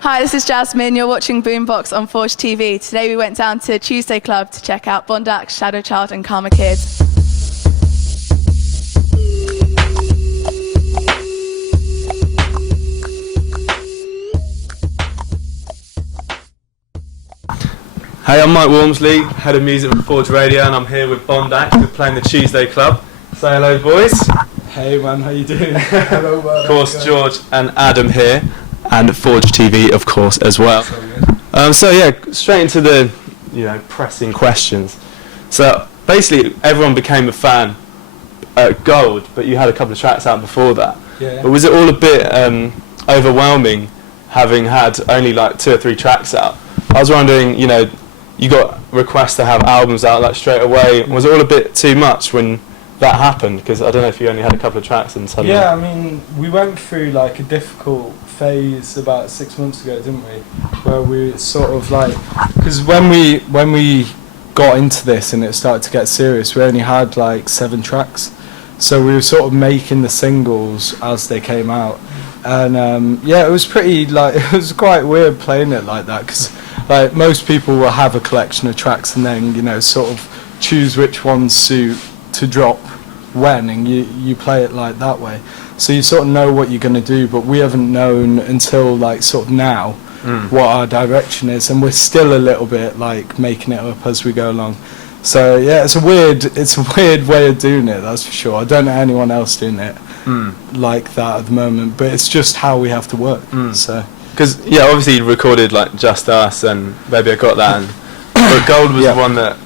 Hi, this is Jasmine. You're watching boomBox on Forge TV. Today we went down to Tuesday Club to check out Bondax, Shadow Child and Karma Kid. Hey, I'm Mike Walmsley, head of music for Forge Radio, and I'm here with Bondax. We're playing the Tuesday Club. Say hello, boys. Hey man, how you doing? Hello, man. Of course, George and Adam here, and Forge TV, of course, as well. So yeah, straight into the pressing questions. So basically, everyone became a fan at Gold, but you had a couple of tracks out before that. Yeah. But was it all a bit overwhelming, having had only like 2 or 3 tracks out? I was wondering, you got requests to have albums out like straight away. Was it all a bit too much when that happened? Because I don't know if you only had a couple of tracks and suddenly... Yeah, I mean, we went through like a difficult phase about 6 months ago, didn't we? Where we sort of like... Because when we got into this and it started to get serious, we only had like 7 tracks. So we were sort of making the singles as they came out. And yeah, it was pretty like... It was quite weird playing it like that, because like most people will have a collection of tracks and then sort of choose which ones suit to drop when, and you play it like that way, so you sort of know what you're going to do. But we haven't known until like sort of now what our direction is, and we're still a little bit like making it up as we go along. So yeah, it's a weird way of doing it, that's for sure. I don't know anyone else doing it like that at the moment, but it's just how we have to work. So because obviously you recorded like Just Us and Baby I Got That, but Gold was the one that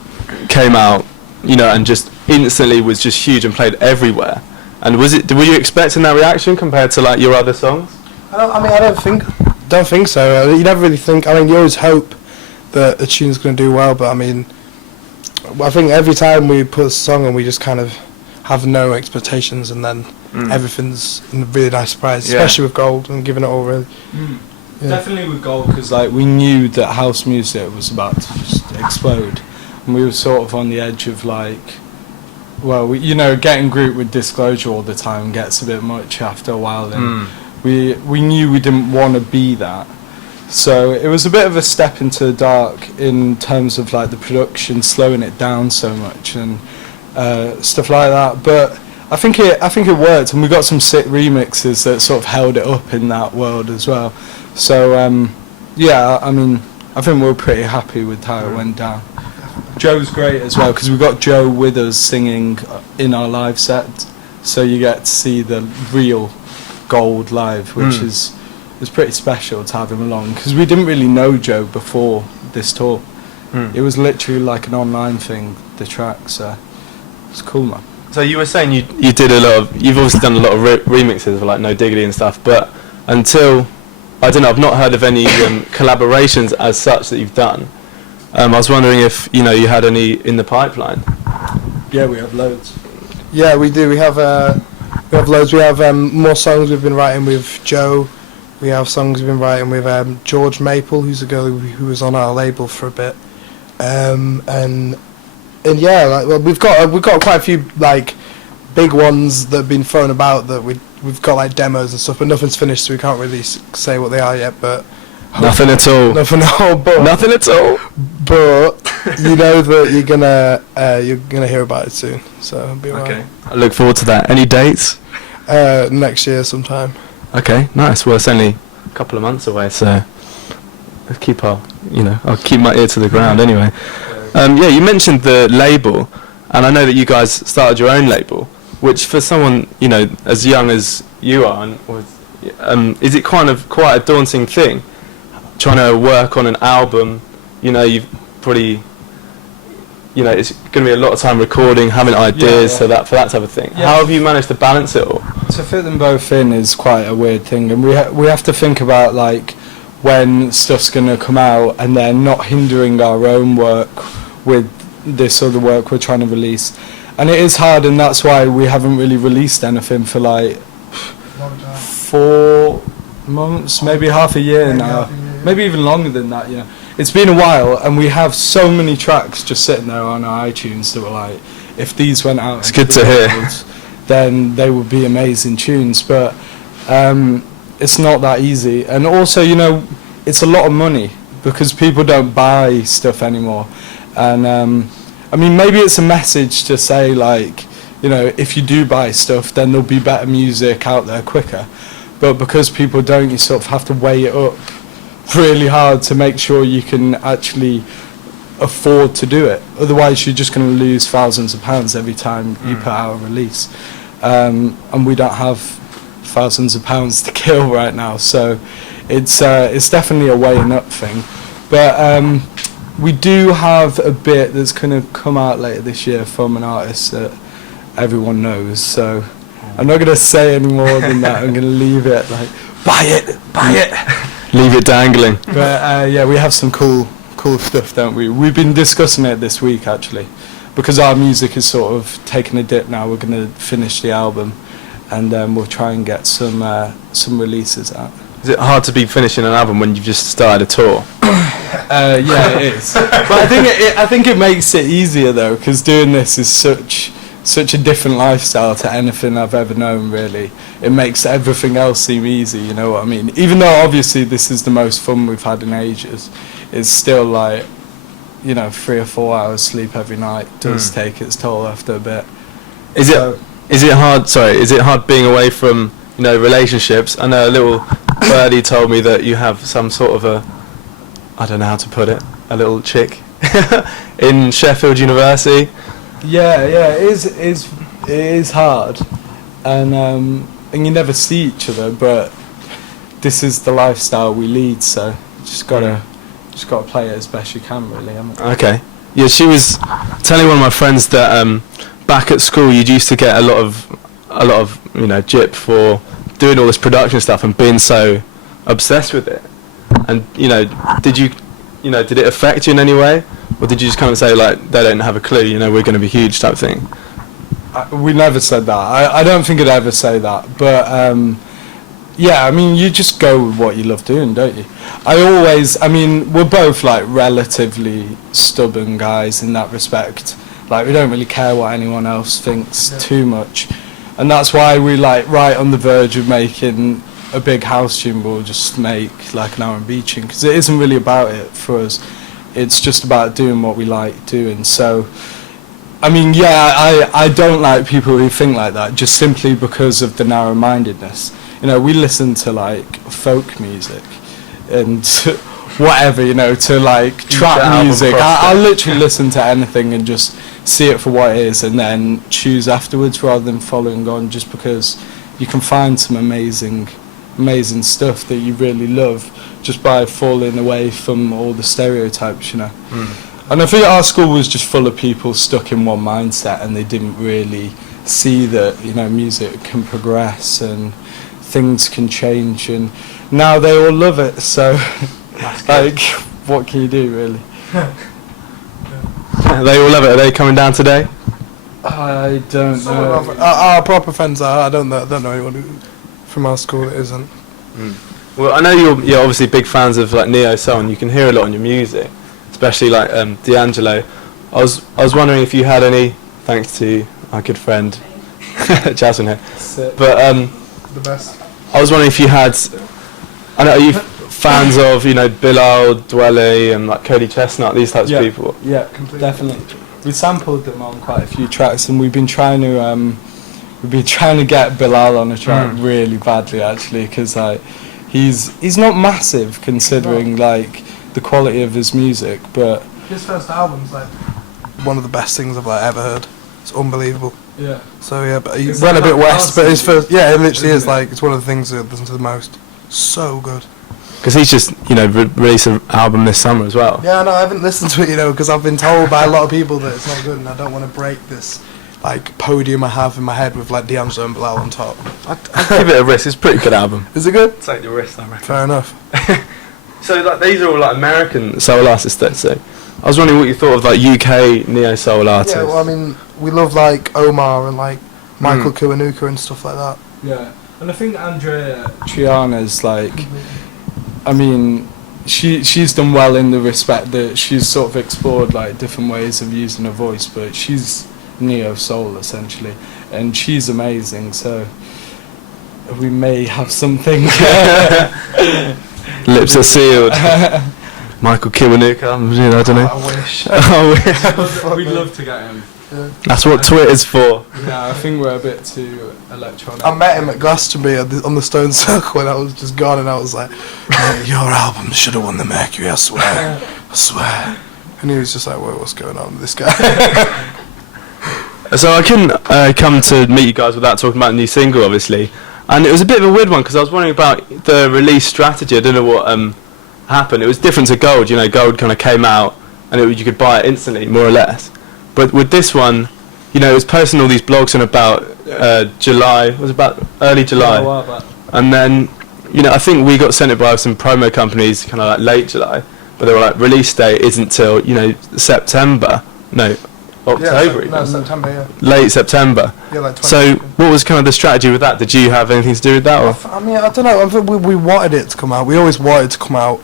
came out, and just instantly was just huge and played everywhere. And were you expecting that reaction compared to like your other songs? I don't think so. You never really think. I mean, you always hope that the tune's going to do well, but I mean, I think every time we put a song on, we just kind of have no expectations, and then everything's a really nice surprise, especially with Gold and giving it all really. Yeah. Definitely with Gold, because like we knew that house music was about to just explode, and we were sort of on the edge of like, well, getting grouped with Disclosure all the time gets a bit much after a while, and we knew we didn't want to be that. So it was a bit of a step into the dark in terms of like the production, slowing it down so much and stuff like that. But I think it worked, and we got some sick remixes that sort of held it up in that world as well. So yeah, I mean, I think we're pretty happy with how it went down. Joe's great as well, because we got Joe with us singing in our live set, so you get to see the real Gold live, which is pretty special to have him along, because we didn't really know Joe before this tour. It was literally like an online thing, the track, so it's cool, man. So you were saying you did you've obviously done a lot of remixes of like No Diggity and stuff, but until, I don't know, I've not heard of any collaborations as such that you've done. I was wondering if you had any in the pipeline. Yeah, we have loads. Yeah, we do. We have loads. We have more songs we've been writing with Joe. We have songs we've been writing with George Maple, who's a girl who was on our label for a bit. And yeah, like, well, we've got quite a few like big ones that have been thrown about that we've got like demos and stuff, but nothing's finished, so we can't really say what they are yet. But nothing at all. Nothing at all. But nothing at all. But you know that you're gonna hear about it soon. So it'll be alright. Okay. I look forward to that. Any dates? Next year sometime. Okay, nice. Well, it's only a couple of months away, so let's keep I'll keep my ear to the ground anyway. Yeah, you mentioned the label, and I know that you guys started your own label, which for someone as young as you are, is it kind of quite a daunting thing trying to work on an album? You've probably it's going to be a lot of time recording, having ideas, so that for that type of thing. Yeah. How have you managed to balance it all? To fit them both in is quite a weird thing, and we have to think about like when stuff's going to come out, and then not hindering our own work with this other work we're trying to release. And it is hard, and that's why we haven't really released anything for like 4 months, maybe half a year now, maybe even longer than that. It's been a while, and we have so many tracks just sitting there on our iTunes that were like, if these went out, it's good to hear, then they would be amazing tunes. But it's not that easy, and also it's a lot of money because people don't buy stuff anymore. And I mean, maybe it's a message to say, like, you know, if you do buy stuff, then there'll be better music out there quicker. But because people don't, you sort of have to weigh it up really hard to make sure you can actually afford to do it. Otherwise, you're just going to lose thousands of pounds every time you put out a release. And we don't have thousands of pounds to kill right now, so it's definitely a weighing up thing. But we do have a bit that's going to come out later this year from an artist that everyone knows, so I'm not going to say any more than that. I'm going to leave it like, buy it. Leave it dangling. But yeah, we have some cool stuff, don't we? We've been discussing it this week, actually, because our music is sort of taking a dip now. We're going to finish the album, and we'll try and get some releases out. Is it hard to be finishing an album when you've just started a tour? Yeah, it is. But I think it makes it easier though, because doing this is such a different lifestyle to anything I've ever known, really. It makes everything else seem easy, you know what I mean? Even though obviously this is the most fun we've had in ages, it's still like, you know, 3 or 4 hours sleep every night does take its toll after a bit. Is it hard being away from, you know, relationships? I know a little birdie told me that you have some sort of a, I don't know how to put it, a little chick in Sheffield University. Yeah, it is hard, and you never see each other, but this is the lifestyle we lead, so just gotta play it as best you can, really. Okay. Yeah, she was telling one of my friends that back at school you'd used to get a lot of you know, gyp for doing all this production stuff and being so obsessed with it. And you know, did it affect you in any way? Or did you just kind of say, like, they don't have a clue, you know, we're going to be huge type thing? We never said that. I don't think I'd ever say that. But, yeah, I mean, you just go with what you love doing, don't you? I mean, we're both, like, relatively stubborn guys in that respect. Like, we don't really care what anyone else thinks too much. And that's why we, like, right on the verge of making a big house tune, we'll just make, like, an R&B tune. Because it isn't really about it for us. It's just about doing what we like doing. So, I mean, yeah, I don't like people who think like that just simply because of the narrow-mindedness. You know, we listen to, like, folk music and whatever, you know, to, like, trap music. I'll literally listen to anything and just see it for what it is and then choose afterwards rather than following on, just because you can find some amazing stuff that you really love just by falling away from all the stereotypes, you know. And I think our school was just full of people stuck in one mindset, and they didn't really see that, you know, music can progress and things can change, and now they all love it, so like, what can you do, really? They all love it. Are they coming down today? I don't know. Our proper friends are. I don't know anyone from our school that isn't. Well, I know you're obviously big fans of, like, neo soul, and you can hear a lot on your music, especially like D'Angelo. I was wondering if you had any, thanks to our good friend Jasmine here. Sick. But The best. I was wondering if you had, I know, are you fans of, you know, Bilal, Dwele, and like Cody Chestnut, these types of people? Yeah, definitely. We sampled them on quite a few tracks, and we've been trying to get Bilal on a track really badly, actually, because like he's not massive considering like the quality of his music, but His first album's like one of the best things I've like, ever heard. It's unbelievable. yeah. So yeah, but he It's went a like bit west, but his first, yeah, it literally isn't is it? like, it's one of the things that I listen to the most. So good. Because he's just, you know, released an album this summer as well. Yeah, no, I haven't listened to it, you know, because I've been told by a lot of people that it's not good, and I don't want to break this like podium I have in my head with like D'Angelo and Bilal on top. I'd give it a risk. It's a pretty good album. Is it good? Take the risk, I reckon. Fair enough. So like these are all like American soul artists, let's say. I was wondering what you thought of like UK neo soul artists. Yeah, well, I mean, we love like Omar and like Michael Kiwanuka and stuff like that. Yeah, and I think Andrea Triana's like, I mean, she's done well in the respect that she's sort of explored like different ways of using her voice, but she's neo soul essentially, and she's amazing. So we may have something. Lips are sealed. Michael Kiwanuka, you know, I don't know. I wish. We'd love to get him. That's what Twitter's for. Yeah, I think we're a bit too electronic. I met him at Glastonbury on the Stone Circle when I was just gone, and I was like, "Mate, your album should have won the Mercury, I swear. I swear." And he was just like, "Whoa, what's going on with this guy?" So I couldn't come to meet you guys without talking about the new single, obviously. And it was a bit of a weird one because I was wondering about the release strategy. I don't know what happened. It was different to Gold. You know, Gold kind of came out and you could buy it instantly, more or less. But with this one, you know, it was posting all these blogs in about July. It was about early July. And then, you know, I think we got sent it by some promo companies kind of like late July. But they were like, release date isn't till, you know, September. No, October. Yeah, September, yeah. Late September. Yeah, like 20 So what was kind of the strategy with that? Did you have anything to do with that? Or? I mean, I don't know. I think we wanted it to come out. We always wanted to come out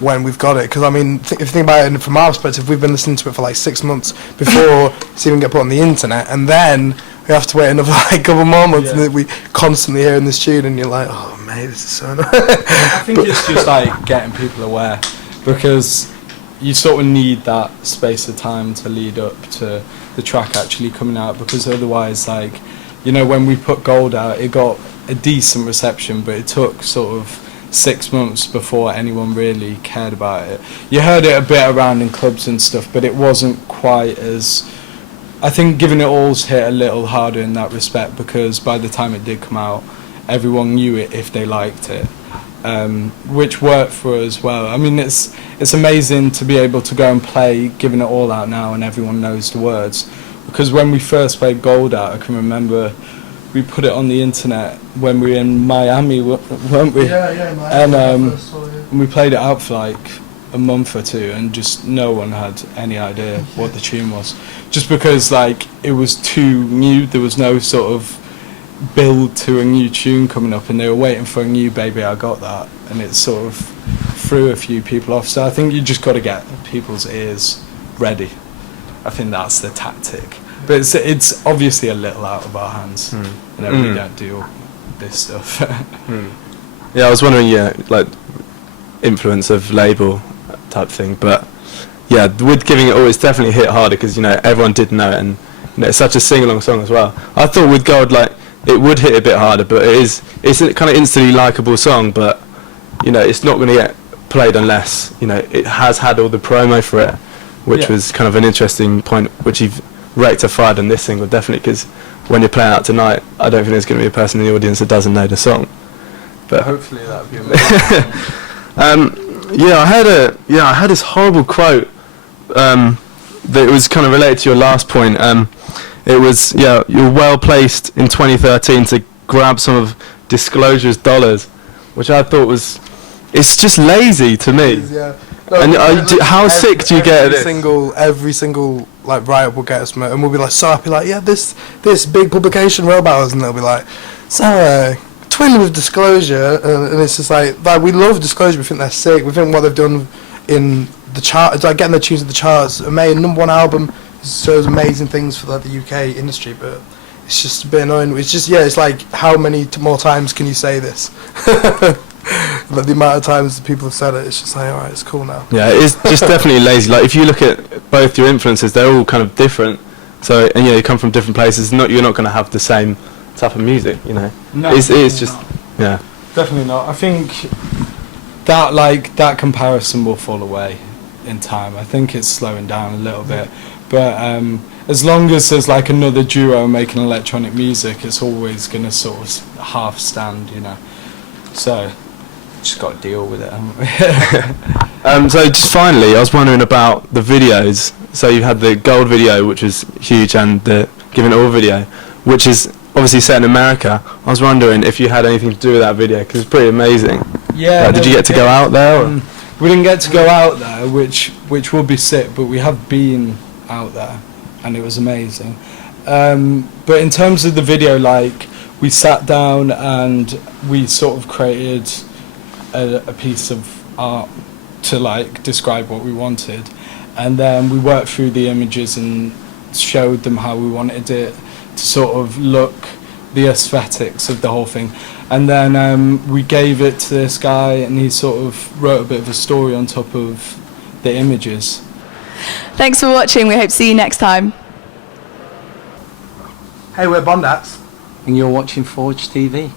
when we've got it. Because, I mean, if you think about it from our perspective, we've been listening to it for like 6 months before it's even get put on the internet. And then we have to wait another like couple more months. And then we constantly hearing this tune and you're like, oh, mate, this is so annoying. I think it's just like getting people aware. Because you sort of need that space of time to lead up to the track actually coming out, because otherwise, like, you know, when we put Gold out, it got a decent reception, but it took sort of 6 months before anyone really cared about it. You heard it a bit around in clubs and stuff, but it wasn't quite as... I think Giving It All's hit a little harder in that respect, because by the time it did come out, everyone knew it if they liked it. Which worked for us well. I mean, it's amazing to be able to go and play Giving It All out now and everyone knows the words. Because when we first played Gold out, I can remember we put it on the internet when we were in Miami, weren't we? Yeah, Miami. And we played it out for like a month or two and just no one had any idea what the tune was. Just because like it was too new, there was no sort of build to a new tune coming up, and they were waiting for a new Baby I Got That, and it sort of threw a few people off. So I think you just got to get people's ears ready. I think that's the tactic, but it's obviously a little out of our hands. You know, we don't do this stuff. Yeah, I was wondering, like influence of label type thing, but yeah, with Giving It All, it's definitely hit harder because, you know, everyone did know it, and you know, it's such a sing-along song as well. I thought with Gold, like, it would hit a bit harder, but it's a kind of instantly likeable song, but you know, it's not going to get played unless, you know, it has had all the promo for it, which was kind of an interesting point which you've rectified on this single, definitely, because when you're playing out tonight, I don't think there's going to be a person in the audience that doesn't know the song. But hopefully that'll be amazing. I heard this horrible quote that was kind of related to your last point. It was, you're well placed in 2013 to grab some of Disclosure's dollars, which I thought was, it's just lazy to me. Yeah. No, and how sick do you get at this? Every single like write-up will get us, and we'll be like so happy, like, yeah, this big publication wrote about us, and they'll be like, so twin with Disclosure, and it's just like we love Disclosure. We think they're sick. We think what they've done in the chart, like getting their tunes in the charts, amazing #1 album. Shows amazing things for like the UK industry, but it's just a bit annoying. It's just, it's like, how many more times can you say this? Like the amount of times people have said it, it's just like, alright, it's cool now. Yeah, it's just definitely lazy. Like, if you look at both your influences, they're all kind of different. So, and you come from different places. You're not going to have the same type of music, you know. No, it's just, not. Definitely not. I think that comparison will fall away in time. I think it's slowing down a little bit. But as long as there's like another duo making electronic music, it's always going to sort of half stand, you know. So just got to deal with it, haven't we? So just finally, I was wondering about the videos. So you had the Gold video, which was huge, and the Giving It All video, which is obviously set in America. I was wondering if you had anything to do with that video, because it's pretty amazing. Yeah. Did you get to go out there? Or? We didn't get to go out there, which would be sick, but we have been out there and it was amazing. But in terms of the video, like, we sat down and we sort of created a piece of art to like describe what we wanted, and then we worked through the images and showed them how we wanted it to sort of look the aesthetics of the whole thing. And then we gave it to this guy, and he sort of wrote a bit of a story on top of the images. Thanks for watching. We hope to see you next time. Hey, we're Bondax. And you're watching Forge TV.